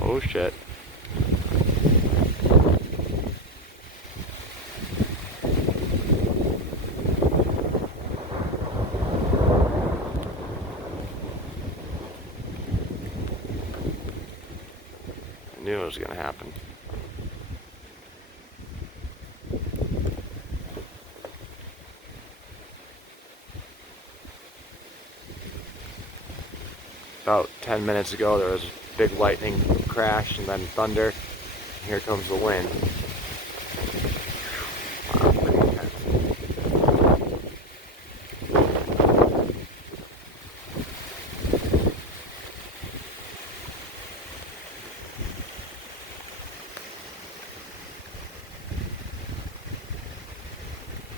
Oh shit. I knew it was gonna happen. About 10 minutes ago there was a big lightning crash and then thunder. Here comes the wind. Wow, pretty intense.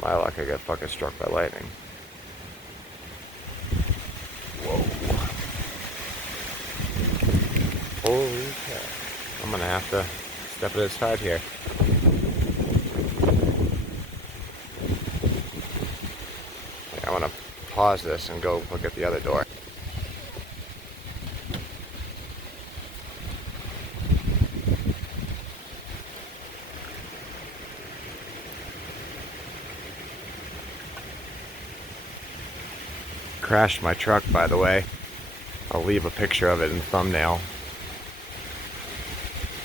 My luck, I got fucking struck by lightning. Whoa. Holy shit. I'm gonna have to step aside here. Okay, I wanna pause this and go look at the other door. Crashed my truck, by the way. I'll leave a picture of it in the thumbnail.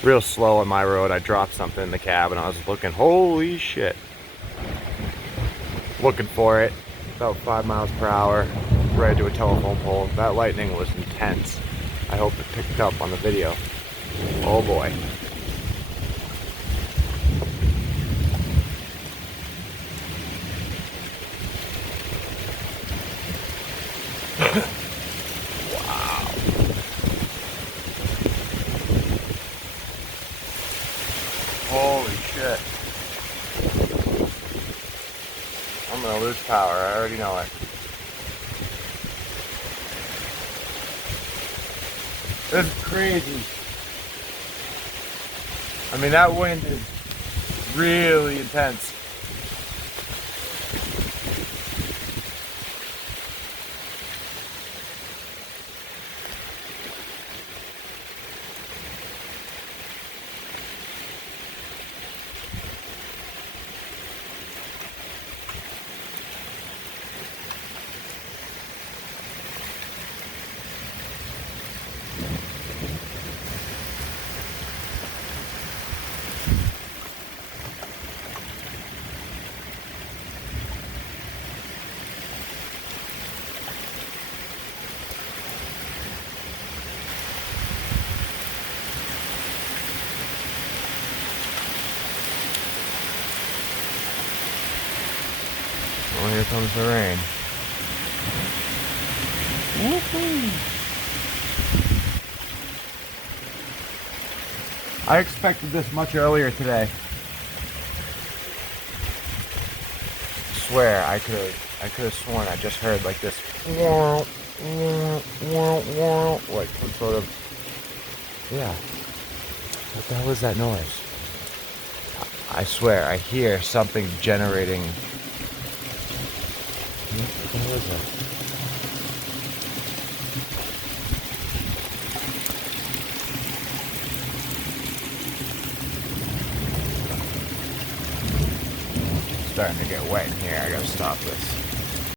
Real slow on my road. I dropped something in the cab and I was looking, holy shit. Looking for it, about 5 miles per hour, right into a telephone pole. That lightning was intense. I hope it picked up on the video. Oh boy. Wow. Holy shit. I'm gonna lose power, I already know it. This is crazy. I mean, that wind is really intense. Well, here comes the rain. Woohoo! I expected this much earlier today. I swear, I could have sworn I just heard like this, like some sort of, yeah. What the hell is that noise? I swear, I hear something generating. What the hell is that? It's starting to get wet in here. I gotta stop this.